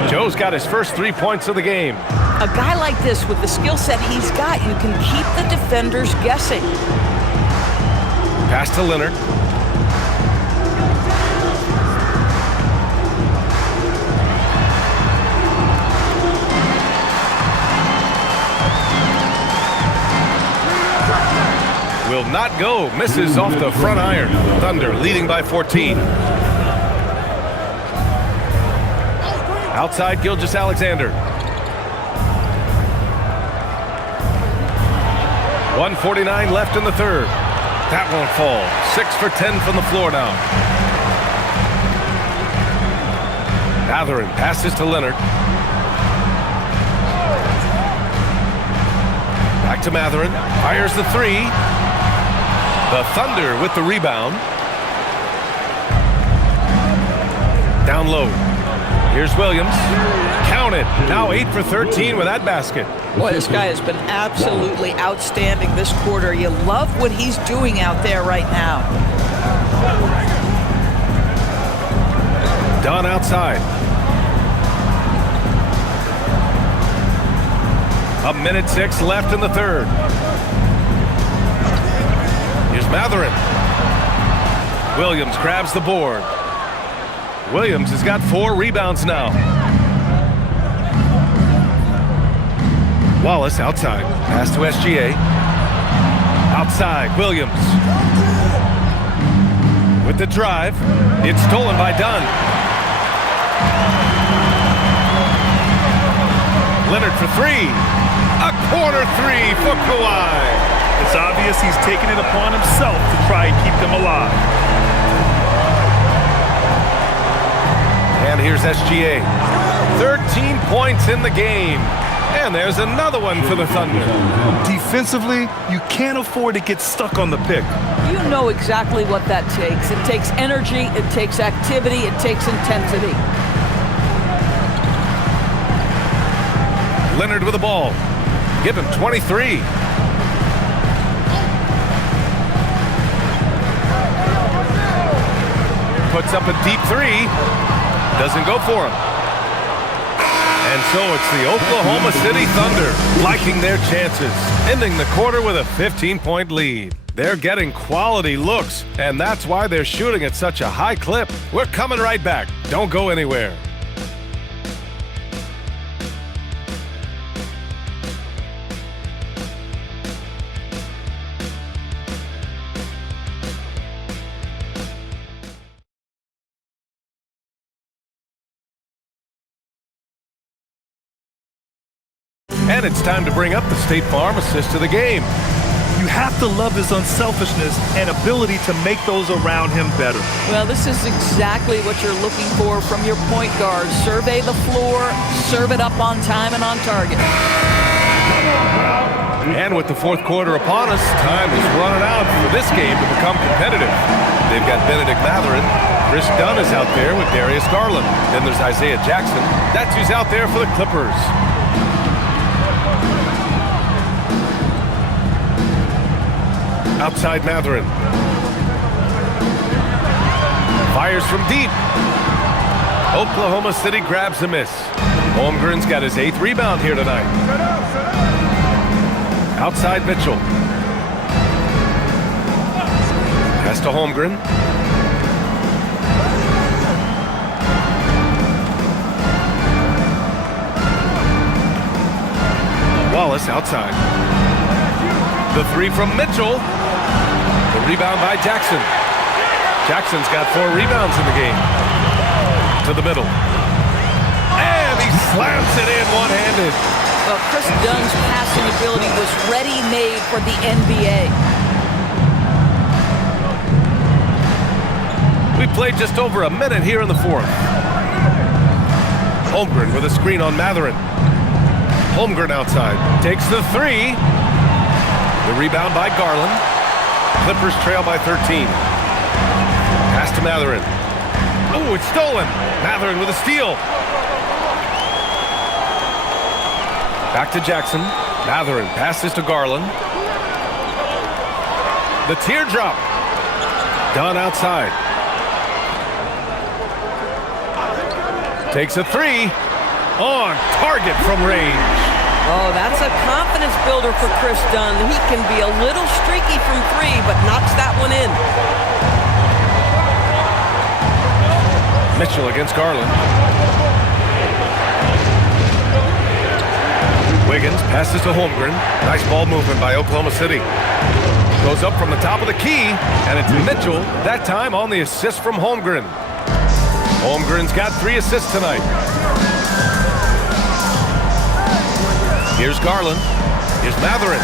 Joe's got his first 3 points of the game. A guy like this with the skill set he's got, you can keep the defenders guessing. Pass to Leonard. Will not go. Misses off the front iron. Thunder leading by 14. Outside Gilgeous-Alexander. 1:49 left in the third. That won't fall. 6 for 10 from the floor now. Mathurin passes to Leonard. Back to Mathurin. Fires the 3. The Thunder with the rebound. Down low. Here's Williams. Count it. Now 8 for 13 with that basket. Boy, this guy has been absolutely outstanding this quarter. You love what he's doing out there right now. Dunn outside. A minute 6 left in the third. Here's Mathurin. Williams grabs the board. Williams has got 4 rebounds now. Wallace outside. Pass to SGA. Outside, Williams. With the drive. It's stolen by Dunn. Leonard for 3. A corner 3 for Kawhi. It's obvious he's taking it upon himself to try and keep them alive. And here's SGA. 13 points in the game. And there's another one for the Thunder. Defensively, you can't afford to get stuck on the pick. You know exactly what that takes. It takes energy, it takes activity, it takes intensity. Leonard with the ball. Give him 23. Puts up a deep 3. Doesn't go for him. And so it's the Oklahoma City Thunder liking their chances, ending the quarter with a 15-point lead. They're getting quality looks, and that's why they're shooting at such a high clip. We're coming right back. Don't go anywhere. And it's time to bring up the State Farm assist to the game. You have to love his unselfishness and ability to make those around him better. Well, this is exactly what you're looking for from your point guard. Survey the floor, serve it up on time and on target. And with the fourth quarter upon us, time is running out for this game to become competitive. They've got Benedict Mathurin. Chris Dunn is out there with Darius Garland. Then there's Isaiah Jackson. That's who's out there for the Clippers. Outside Mathurin. Fires from deep. Oklahoma City grabs a miss. Holmgren's got his 8th rebound here tonight. Outside Mitchell. Pass to Holmgren. Wallace outside. The 3 from Mitchell. The rebound by Jackson. Jackson's got 4 rebounds in the game. To the middle. And he slams it in one-handed. Well, Chris Dunn's passing ability was ready-made for the NBA. We played just over a minute here in the 4th. Holmgren with a screen on Mathurin. Holmgren outside. Takes the 3. The rebound by Garland. Clippers trail by 13. Pass to Mathurin. Oh, it's stolen. Mathurin with a steal. Back to Jackson. Mathurin passes to Garland. The teardrop. Dunn outside. Takes a 3. On target from range. Oh, that's a confidence builder for Chris Dunn. He can be a little streaky from 3, but knocks that one in. Mitchell against Garland. Wiggins passes to Holmgren. Nice ball movement by Oklahoma City. Goes up from the top of the key, and it's Mitchell, that time on the assist from Holmgren. Holmgren's got 3 assists tonight. Here's Garland. Here's Mathurin.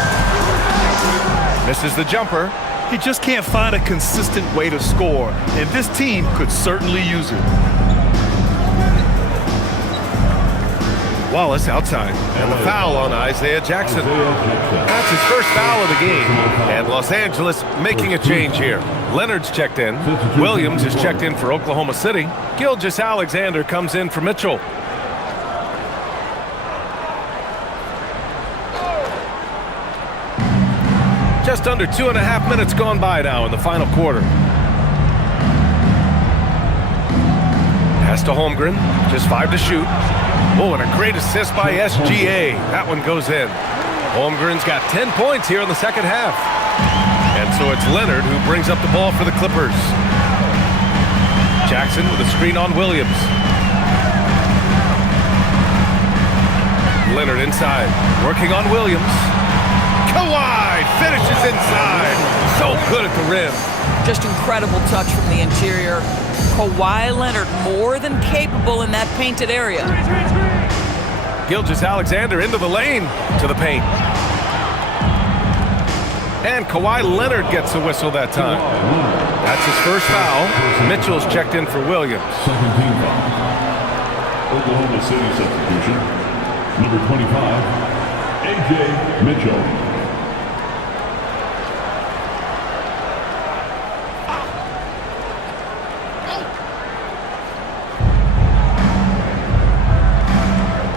Misses the jumper. He just can't find a consistent way to score, and this team could certainly use it. Wallace outside, and the foul on Isaiah Jackson. That's his first foul of the game, and Los Angeles making a change here. Leonard's checked in. Williams is checked in for Oklahoma City. Gilgeous-Alexander comes in for Mitchell. Just under 2.5 minutes gone by now in the final quarter. Pass to Holmgren, just 5 to shoot. Oh, and a great assist by SGA. That one goes in. Holmgren's got 10 points here in the second half. And so it's Leonard who brings up the ball for the Clippers. Jackson with a screen on Williams. Leonard inside, working on Williams. Kawhi finishes inside. So good at the rim. Just incredible touch from the interior. Kawhi Leonard more than capable in that painted area. Gilgeous-Alexander into the lane to the paint. And Kawhi Leonard gets a whistle that time. That's his first foul. Mitchell's checked in for Williams. Second team foul. Oklahoma City substitution. Number 25, A.J. Mitchell.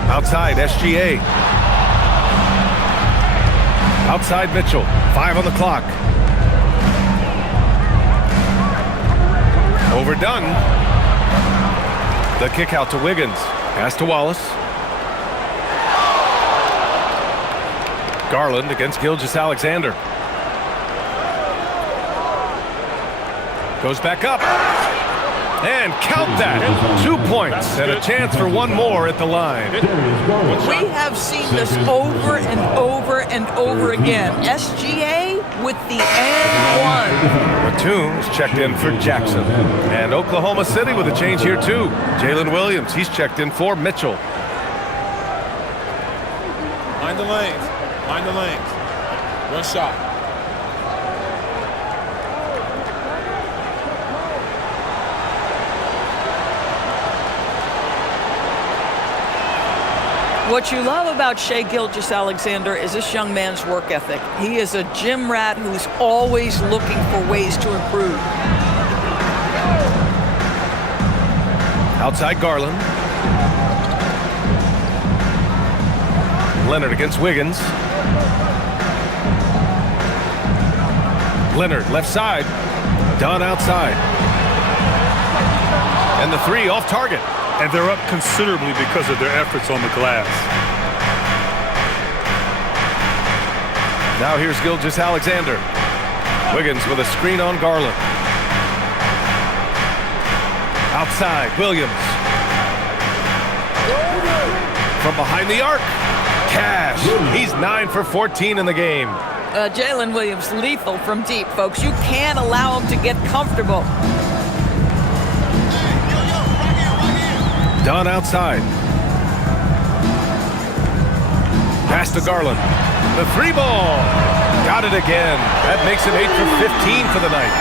Outside, SGA. Outside Mitchell. 5 on the clock. Overdone. The kick out to Wiggins. Pass to Wallace. Garland against Gilgeous-Alexander. Goes back up. And count that. 2 points and a chance for one more at the line. We have seen this over and over and over again. SGA with the and one. Batum's checked in for Jackson. And Oklahoma City with a change here too. Jalen Williams, he's checked in for Mitchell. Mind the lanes. Mind the lanes. One shot. What you love about Shai Gilgeous-Alexander is this young man's work ethic. He is a gym rat who's always looking for ways to improve. Outside Garland. Leonard against Wiggins. Leonard left side. Dunn outside. And the 3 off target. and they're up considerably because of their efforts on the glass. Now here's Gilgeous-Alexander. Wiggins with a screen on Garland. Outside, Williams. From behind the arc, Cash. He's 9 for 14 in the game. Jalen Williams, lethal from deep, folks. You can't allow him to get comfortable. Dunn outside. Pass to Garland. The 3-ball. Got it again. That makes him 8 for 15 for the night.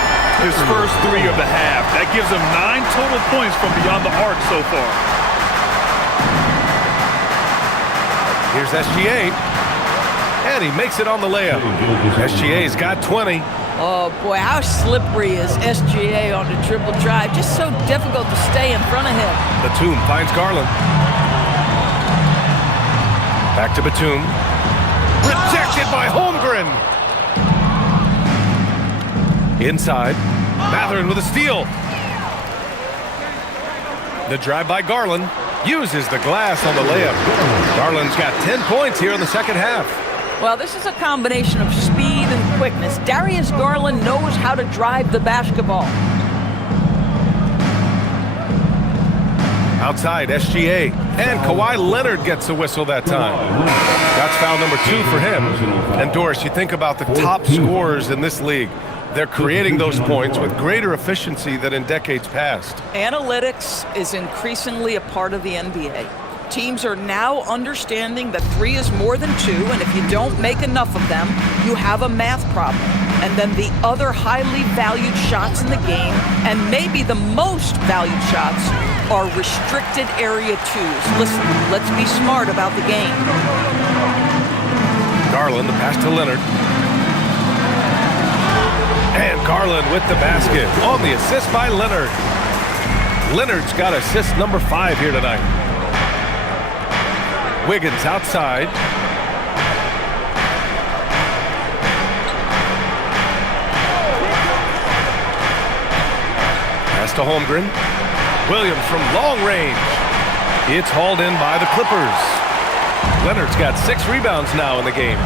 His first 3 of the half. That gives him 9 total points from beyond the arc so far. Here's SGA. And he makes it on the layup. SGA's got 20. Oh, boy, how slippery is SGA on the triple drive? Just so difficult to stay in front of him. Batum finds Garland. Back to Batum. Rejected by Holmgren. Inside. Mathurin with a steal. The drive by Garland. Uses the glass on the layup. Garland's got 10 points here in the second half. Well, this is a combination of speed and quickness. Darius Garland knows how to drive the basketball. Outside, SGA. And Kawhi Leonard gets a whistle that time. That's foul number 2 for him. And Doris, you think about the top scorers in this league. They're creating those points with greater efficiency than in decades past. Analytics is increasingly a part of the NBA. Teams are now understanding that 3 is more than 2, and if you don't make enough of them, you have a math problem. And then the other highly valued shots in the game, and maybe the most valued shots, are restricted area 2s. Listen, let's be smart about the game. Garland, the pass to Leonard. And Garland with the basket on the assist by Leonard. Leonard's got assist number 5 here tonight. Wiggins outside. Pass to Holmgren. Williams from long range. It's hauled in by the Clippers. Leonard's got 6 rebounds now in the game.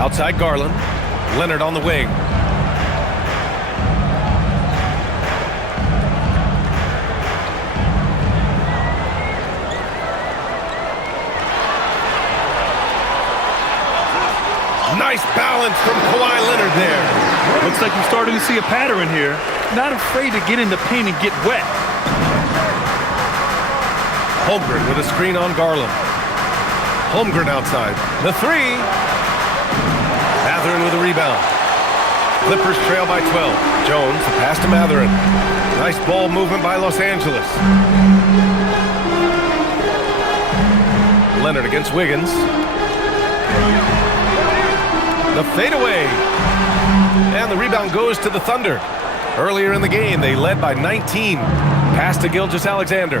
Outside Garland. Leonard on the wing. Nice balance from Kawhi Leonard there. Looks like you're starting to see a pattern here. Not afraid to get in the paint and get wet. Holmgren with a screen on Garland. Holmgren outside. The 3. Mathurin with a rebound. Clippers trail by 12. Jones, the pass to Mathurin. Nice ball movement by Los Angeles. Leonard against Wiggins. The fadeaway. And the rebound goes to the Thunder. Earlier in the game, they led by 19. Pass to Gilgeous-Alexander.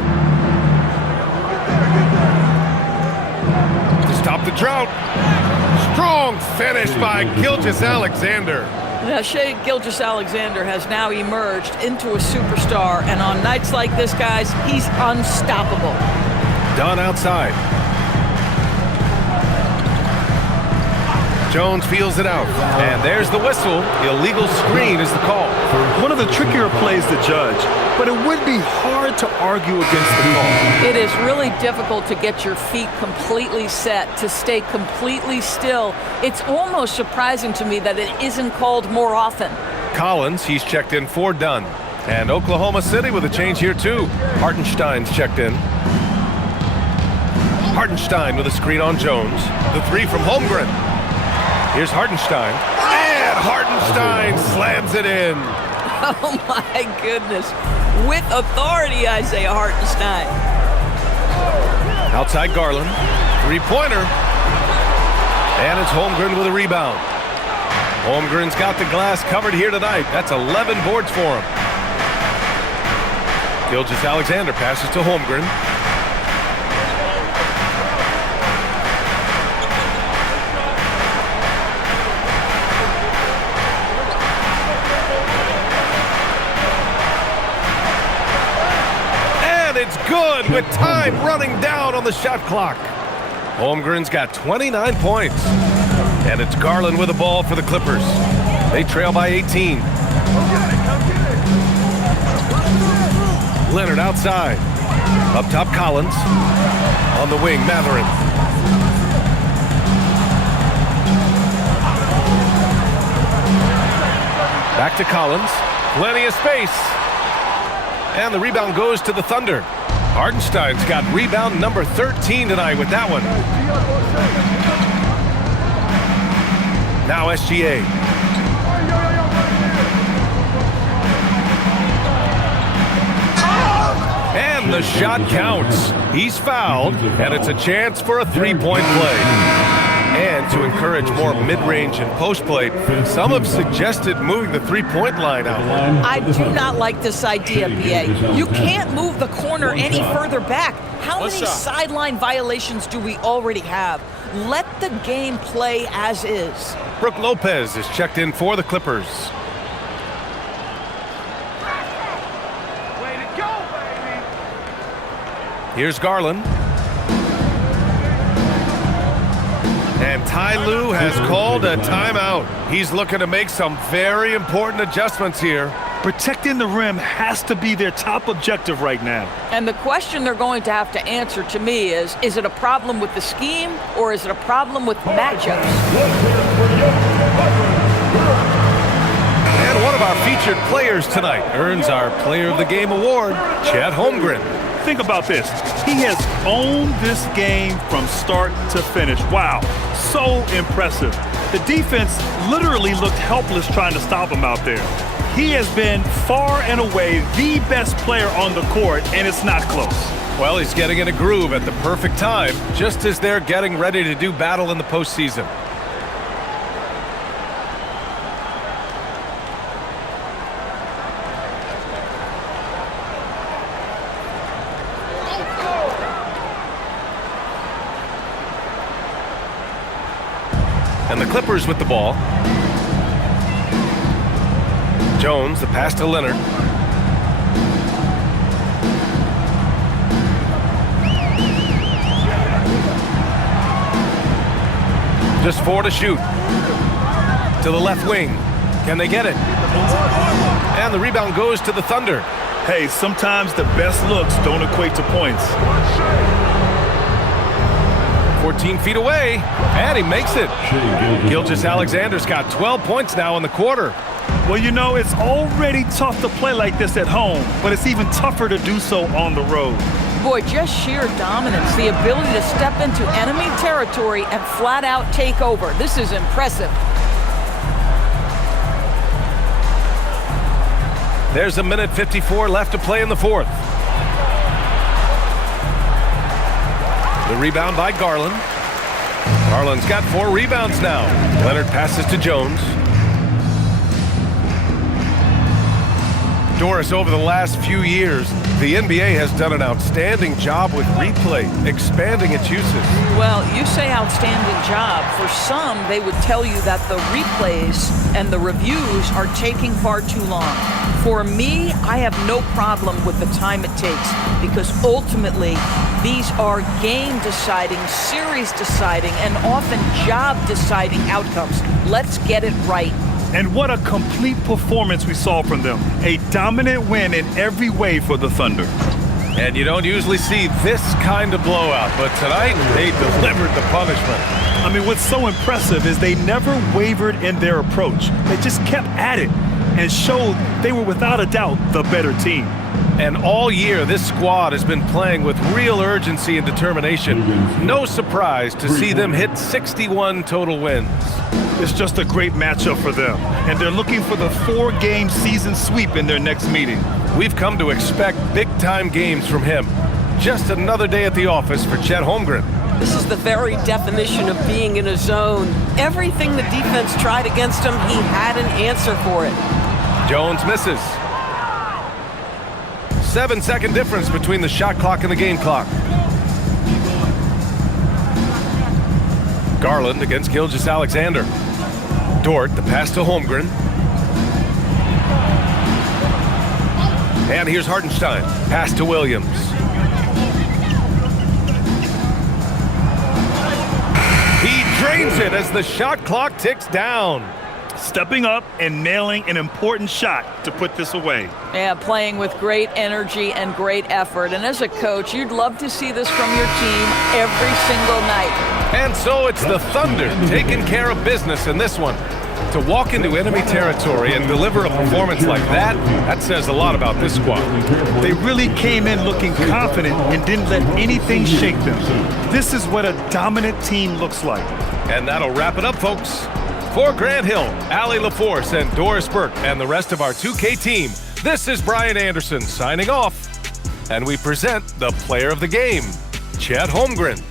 To stop the drought. Strong finish by Gilgeous-Alexander. Now, Shai Gilgeous-Alexander has now emerged into a superstar, and on nights like this, guys, he's unstoppable. Dunn outside. Jones feels it out. And there's the whistle. Illegal screen is the call. One of the trickier plays to judge, but it would be hard to argue against the call. It is really difficult to get your feet completely set, to stay completely still. It's almost surprising to me that it isn't called more often. Collins, he's checked in for Dunn. And Oklahoma City with a change here too. Hartenstein's checked in. Hartenstein with a screen on Jones. The 3 from Holmgren. Here's Hartenstein. And Hartenstein slams it in. Oh, my goodness. With authority, Isaiah Hartenstein. Outside Garland. 3-pointer. And it's Holmgren with a rebound. Holmgren's got the glass covered here tonight. That's 11 boards for him. Gilgeous-Alexander passes to Holmgren. It's good with time running down on the shot clock. Holmgren's got 29 points. And it's Garland with the ball for the Clippers. They trail by 18. Leonard outside. Up top, Collins. On the wing, Mathurin. Back to Collins. Plenty of space. And the rebound goes to the Thunder. Hartenstein's got rebound number 13 tonight with that one. Now SGA. And the shot counts. He's fouled, and it's a chance for a three-point play. And to encourage more mid-range and post play, some have suggested moving the three-point line out. I do not like this idea, BA. You can't move the corner any further back. How many sideline violations do we already have? Let the game play as is. Brooke Lopez is checked in for the Clippers. Way to go, baby! Here's Garland. And Ty Lue has called a timeout. He's looking to make some very important adjustments here. Protecting the rim has to be their top objective right now. And the question they're going to have to answer to me is it a problem with the scheme or is it a problem with matchups? And one of our featured players tonight earns our Player of the Game award, Chet Holmgren. Think about this. He has owned this game from start to finish. Wow, so impressive. The defense literally looked helpless trying to stop him out there. He has been far and away the best player on the court, and it's not close. Well, he's getting in a groove at the perfect time, just as they're getting ready to do battle in the postseason. And the Clippers with the ball. Jones, the pass to Leonard. Just 4 to shoot. To the left wing. Can they get it? And the rebound goes to the Thunder. Hey, sometimes the best looks don't equate to points. 14 feet away, and he makes it. Gilgeous-Alexander's got 12 points now in the quarter. Well, you know, it's already tough to play like this at home, but it's even tougher to do so on the road. Boy, just sheer dominance, the ability to step into enemy territory and flat out take over. This is impressive. There's a minute 54 left to play in the fourth. The rebound by Garland. Garland's got 4 rebounds now. Leonard passes to Jones. Doris, over the last few years, the NBA has done an outstanding job with replay, expanding its uses. Well, you say outstanding job. For some, they would tell you that the replays and the reviews are taking far too long. For me, I have no problem with the time it takes because ultimately these are game-deciding, series-deciding, and often job-deciding outcomes. Let's get it right. And what a complete performance we saw from them. A dominant win in every way for the Thunder. And you don't usually see this kind of blowout, but tonight they delivered the punishment. I mean, what's so impressive is they never wavered in their approach. They just kept at it and showed they were without a doubt the better team. And all year, this squad has been playing with real urgency and determination. No surprise to see them hit 61 total wins. It's just a great matchup for them, and they're looking for the 4-game season sweep in their next meeting. We've come to expect big-time games from him. Just another day at the office for Chet Holmgren. This is the very definition of being in a zone. Everything the defense tried against him, he had an answer for it. Jones misses. 7-second difference between the shot clock and the game clock. Garland against Gilgeous-Alexander. Dort, the pass to Holmgren. And here's Hartenstein. Pass to Williams. drains it as the shot clock ticks down. Stepping up and nailing an important shot to put this away. Yeah, playing with great energy and great effort. And as a coach, you'd love to see this from your team every single night. And so it's the Thunder taking care of business in this one. To walk into enemy territory and deliver a performance like that, that says a lot about this squad. They really came in looking confident and didn't let anything shake them. This is what a dominant team looks like. And that'll wrap it up, folks. For Grant Hill, Allie LaForce, and Doris Burke, and the rest of our 2K team, this is Brian Anderson signing off. And we present the player of the game, Chet Holmgren.